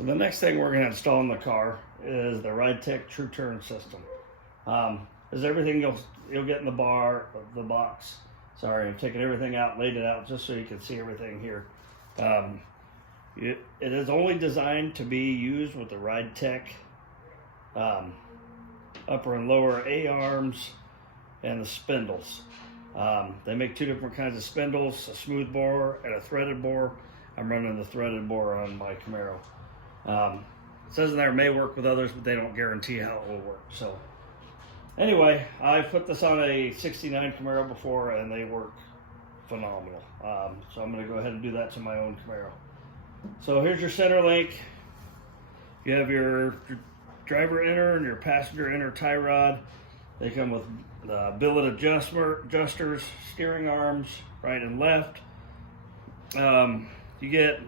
So the next thing we're going to install in the car is the Ridetech True Turn system. Is everything you'll get in the box. Sorry, I've taken everything out, laid it out just so you can see everything here. It is only designed to be used with the Ridetech upper and lower A-arms and the spindles. They make two different kinds of spindles, a smooth bore and a threaded bore. I'm running the threaded bore on my Camaro. It says in there may work with others, but they don't guarantee how it will work. So anyway, I've put this on a 69 Camaro before and they work phenomenal. So I'm going to go ahead and do that to my own Camaro. So here's your center link. You have your driver inner and your passenger inner tie rod. They come with billet adjusters, steering arms, right and left. You get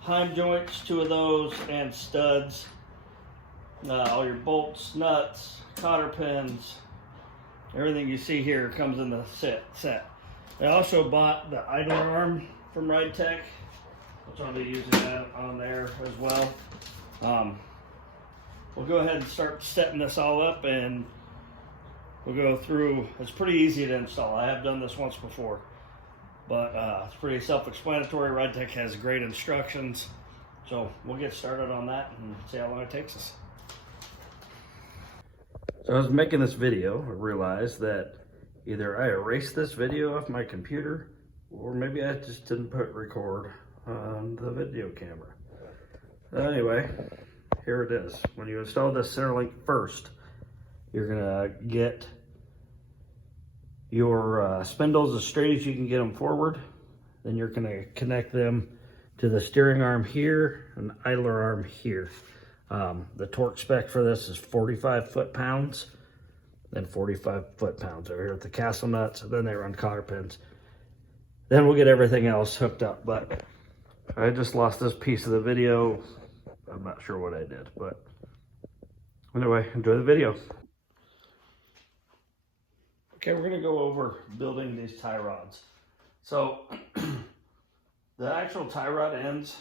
heim joints, 2 of those, and studs. All your bolts, nuts, cotter pins, everything you see here comes in the set. I also bought the idler arm from Ridetech, which I'll be using that on there as well. We'll go ahead and start setting this all up and we'll go through. It's pretty easy to install. I have done this once before, but it's pretty self-explanatory. Ridetech has great instructions. So we'll get started on that and see how long it takes us. So I was making this video, I realized that either I erased this video off my computer or maybe I just didn't put record on the video camera. Anyway, here it is. When you install this center link first, you're gonna get your spindles as straight as you can get them forward. Then you're gonna connect them to the steering arm here and the idler arm here. The torque spec for this is 45 foot-pounds, then 45 foot-pounds over here at the castle nuts, and then they run cotter pins. Then we'll get everything else hooked up, but I just lost this piece of the video. I'm not sure what I did, but anyway, enjoy the video. Okay, we're gonna go over building these tie rods. So the actual tie rod ends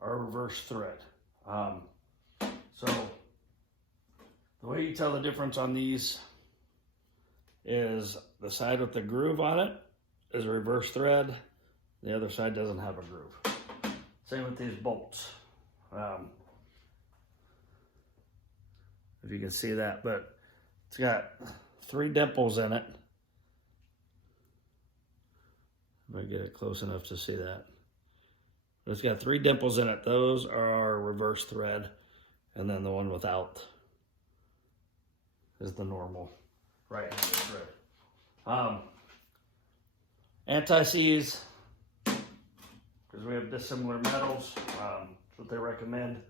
are reverse thread. So the way you tell the difference on these is the side with the groove on it is a reverse thread. The other side doesn't have a groove. Same with these bolts. If you can see that, but it's got 3 dimples in it. If I get it close enough to see that. But it's got 3 dimples in it. Those are reverse thread. And then the one without is the normal right-handed thread. Anti-seize, because we have dissimilar metals, that's what they recommend.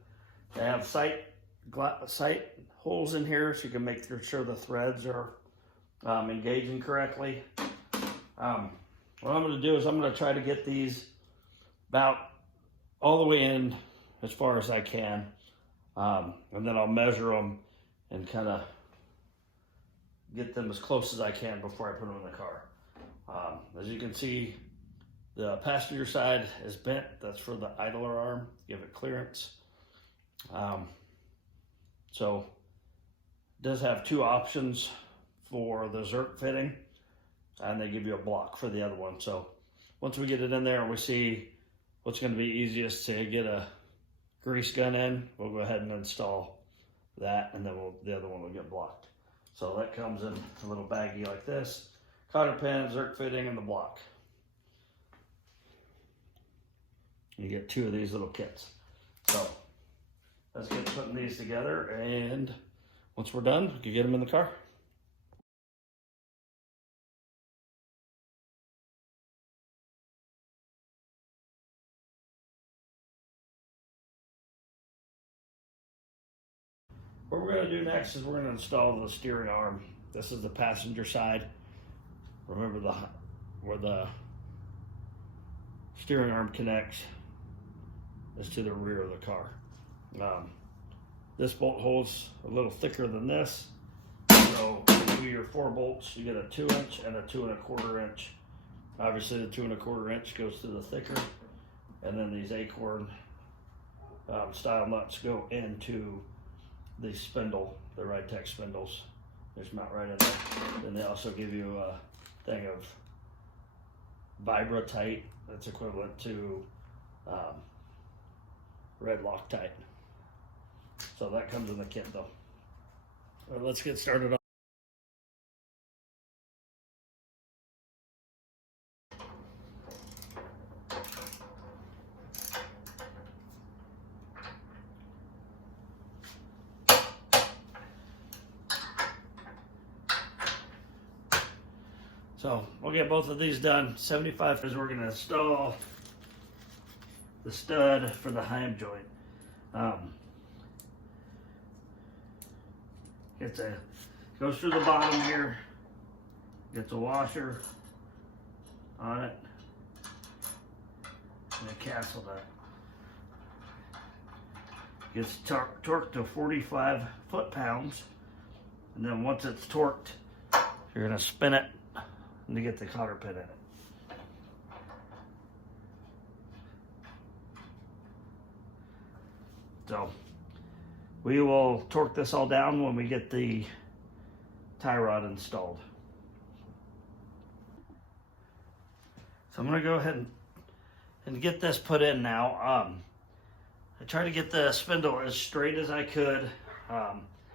They have sight holes in here so you can make sure the threads are engaging correctly. What I'm going to do is I'm going to try to get these about all the way in as far as I can, and then I'll measure them and kind of get them as close as I can before I put them in the car. As you can see, the passenger side is bent. That's for the idler arm, give it clearance. So it does have 2 options for the Zerk fitting, and they give you a block for the other one. So once we get it in there and we see what's going to be easiest to get a grease gun in, we'll go ahead and install that, and then the other one will get blocked. So that comes in a little baggie like this: cotter pin, Zerk fitting, and the block. You get 2 of these little kits. So let's get putting these together, and once we're done, we can get them in the car. What we're going to do next is we're going to install the steering arm. This is the passenger side. Remember where the steering arm connects is to the rear of the car. This bolt holds a little thicker than this. So you do your 4 bolts, you get a 2-inch and a 2 1/4 inch. Obviously the 2 1/4 inch goes to the thicker, and then these acorn style nuts go into the spindle, the Ridetech spindles. There's mount right in there. Then they also give you a thing of Vibratite that's equivalent to red Loctite. So that comes in the kit though. Let's get started on. So we'll get both of these done. 75 is we're going to install the stud for the heim joint. Goes through the bottom here. Gets a washer on it and a castle nut. Gets torqued to 45 foot-pounds, and then once it's torqued, you're going to spin it to get the cotter pin in it. So we will torque this all down when we get the tie rod installed. So I'm going to go ahead and get this put in now. I tried to get the spindle as straight as I could. I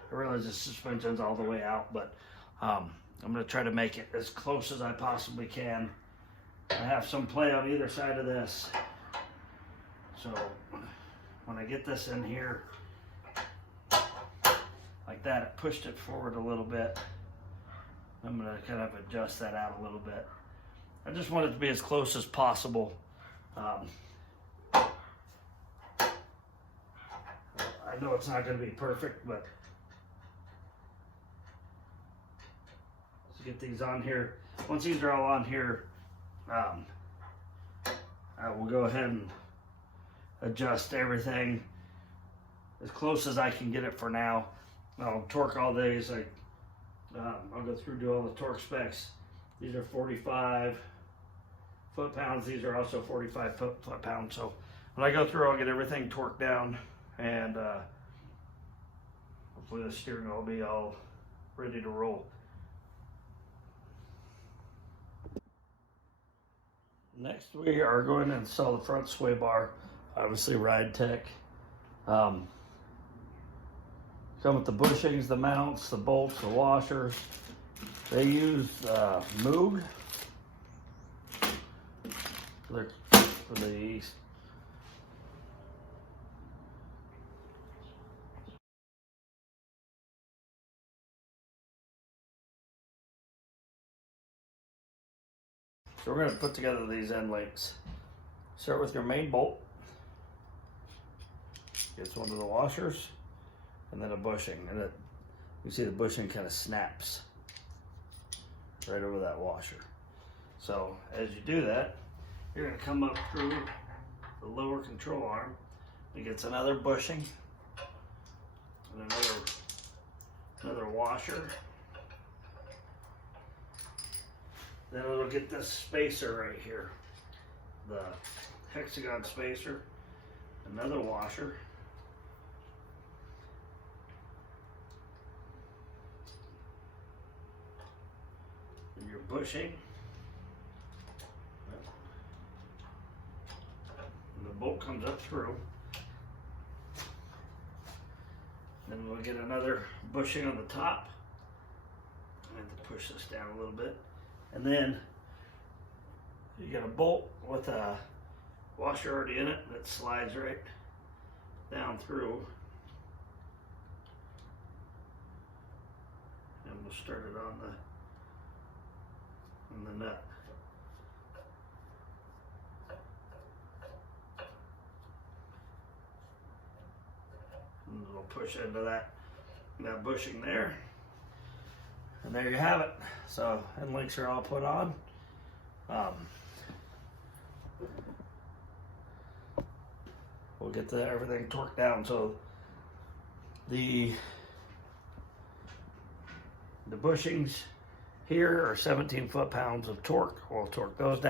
realize the suspension's all the way out, but I'm going to try to make it as close as I possibly can. I have some play on either side of this. So when I get this in here, like that, it pushed it forward a little bit. I'm going to kind of adjust that out a little bit. I just want it to be as close as possible. I know it's not going to be perfect, but let's get these on here. Once these are all on here, I will go ahead and adjust everything as close as I can get it for now. I'll torque all these. I'll go through, do all the torque specs. These are 45 foot-pounds. These are also 45 foot-pounds. So when I go through, I'll get everything torqued down, and hopefully the steering will be all ready to roll. Next, we are going to install the front Swaybar, obviously Ridetech. Come with the bushings, the mounts, the bolts, the washers. They use Moog for the So we're going to put together these end links. Start with your main bolt. Gets one of the washers, and then a bushing. And you see the bushing kind of snaps right over that washer. So as you do that, you're going to come up through the lower control arm. It gets another bushing and another washer. Then it'll get this spacer right here, the hexagon spacer, another washer, and your bushing, and the bolt comes up through. Then we'll get another bushing on the top. I have to push this down a little bit. And then you get a bolt with a washer already in it that slides right down through. And we'll start it on the nut. And we'll push into that bushing there. And there you have it. So end links are all put on. We'll get everything torqued down. So the bushings here are 17 foot-pounds of torque. We'll torque those down.